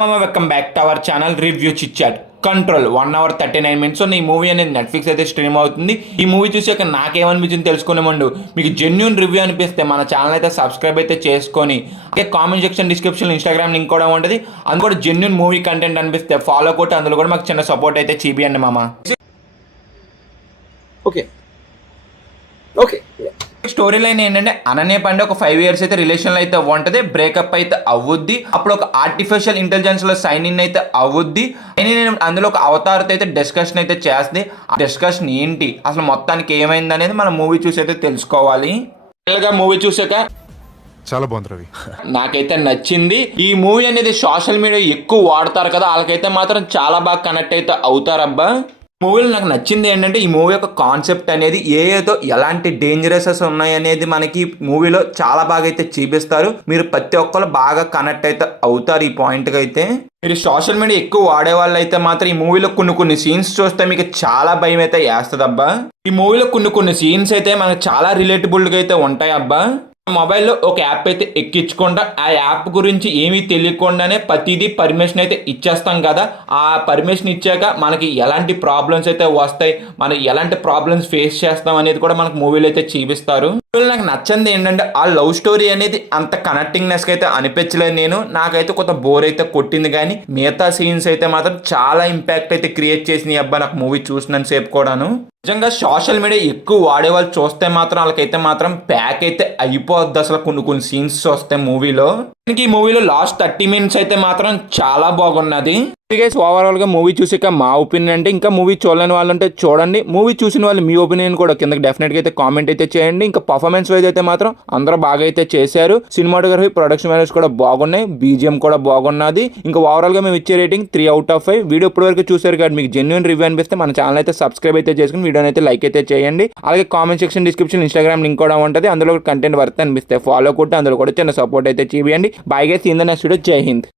Welcome back to our channel review chit chat. Control 1 hour 39 minutes ఈ movie అనేది Netflix అయితే stream అవుతుంది. ఈ మూవీ చూసాక నాకేమనిపించింది తెలుసుకునేమండు. మీకు జెన్యూన్ రివ్యూ అనిపిస్తే మన ఛానల్ అయితే సబ్స్క్రైబ్ అయితే చేసుకొని అలాగే comment section description Instagram link కూడా ఉంటుంది. అది కూడా జెన్యూన్ మూవీ కంటెంట్ అనిపిస్తే ఫాలో కొట్టి అందులో కూడా మాకు చిన్న సపోర్ట్ అయితే చూపియండి మామ. ఓకే స్టోరీ లైన్ ఏంటంటే అనన్య పాండే ఒక 5 years అయితే రిలేషన్లో అయితే ఉంటుంది. బ్రేకప్ అయితే అవుద్ది. అప్పుడు ఒక ఆర్టిఫిషియల్ ఇంటెలిజెన్స్ లో సైన్ ఇన్ అయితే అవుద్ది. అందులో ఒక అవతారతో అయితే డిస్కషన్ అయితే చేస్తుంది. ఆ డిస్కషన్ ఏంటి, అసలు మొత్తానికి ఏమైంది అనేది మనం మూవీ చూసి అయితే తెలుసుకోవాలి. మూవీ చూసాక చాలా బాగుంది రవి. నాకైతే నచ్చింది. ఈ మూవీ అనేది సోషల్ మీడియా ఎక్కువ వాడతారు కదా, వాళ్ళకైతే మాత్రం చాలా బాగా కనెక్ట్ అయితే అవుతారబ్బా. మూవీలో నాకు నచ్చింది ఏంటంటే ఈ మూవీ యొక్క కాన్సెప్ట్ అనేది ఏదో ఎలాంటి డేంజరసెస్ ఉన్నాయి అనేది మనకి మూవీలో చాలా బాగా అయితే చూపిస్తారు. మీరు ప్రతి ఒక్కరు బాగా కనెక్ట్ అయితే అవుతారు ఈ పాయింట్కి అయితే. మీరు సోషల్ మీడియా ఎక్కువ వాడే వాళ్ళు అయితే మాత్రం ఈ మూవీలో కొన్ని సీన్స్ చూస్తే మీకు చాలా భయం అయితే వేస్తుంది అబ్బా. ఈ మూవీలో కొన్ని సీన్స్ అయితే మనకు చాలా రిలేటబుల్గా అయితే ఉంటాయి అబ్బా. మొబైల్లో ఒక యాప్ అయితే ఎక్కించకుండా ఆ యాప్ గురించి ఏమీ తెలియకుండానే ప్రతిదీ పర్మిషన్ అయితే ఇచ్చేస్తాం కదా. ఆ పర్మిషన్ ఇచ్చాక మనకి ఎలాంటి ప్రాబ్లమ్స్ అయితే వస్తాయి, మనం ఎలాంటి ప్రాబ్లమ్స్ ఫేస్ చేస్తాం అనేది కూడా మనకు మూవీలో అయితే చూపిస్తారు. నాకు నచ్చింది ఏంటంటే ఆ లవ్ స్టోరీ అనేది అంత కనెక్టింగ్నెస్ అయితే అనిపించలేదు. నాకైతే కొంత బోర్ అయితే కొట్టింది, కానీ మిగతా సీన్స్ అయితే మాత్రం చాలా ఇంపాక్ట్ అయితే క్రియేట్ చేసినాయి అబ్బా నాకు మూవీ చూసినంత సేపు కూడాను. నిజంగా సోషల్ మీడియా ఎక్కువ వాడే వాళ్ళు చూస్తే మాత్రం వాళ్ళకైతే మాత్రం ప్యాక్ అయితే అయిపోద్ది అసలు. కొన్ని సీన్స్ చూస్తే మూవీలో. ఈ మూవీలో లాస్ట్ 30 minutes అయితే మాత్రం చాలా బాగున్నది. ఓవరాల్ గా మూవీ చూసాక మా ఒపీనియన్ అంటే, ఇంకా మూవీ చూడలేని వాళ్ళు అంటే చూడండి. మూవీ చూసిన వాళ్ళు మీ ఒపీనియన్ కూడా కింద డెఫినెట్ గా అయితే కామెంట్ అయితే చేయండి. ఇంకా పర్ఫార్మెన్స్ వైజ్ అయితే మాత్రం అందరూ బాగా అయితే చేశారు. సినిమాటోగ్రఫీ, ప్రొడక్షన్ వాల్యూస్ కూడా బాగున్నాయి. బీజిఎం కూడా బాగున్నది. ఇంకా ఓవరాల్ గా మేము ఇచ్చే రేటింగ్ 3/5. వీడియో ఇప్పటి వరకు చూసారు కాబట్టి మీకు జెన్యూన్ రివ్యూ అనిపిస్తే మన ఛానల్ అయితే సబ్స్క్రైబ్ అయితే చేసుకుని వీడియోని అయితే లైక్ అయితే చేయండి. అలాగే comment section description Instagram link కూడా ఉంటుంది. అందులో కంటెంట్ వర్త్ అనిపిస్తే ఫాలో కొట్టి అందులో కూడా చిన్న సపోర్ట్ అయితే చేయండి. Bye guys, in the next video. Jai Hind.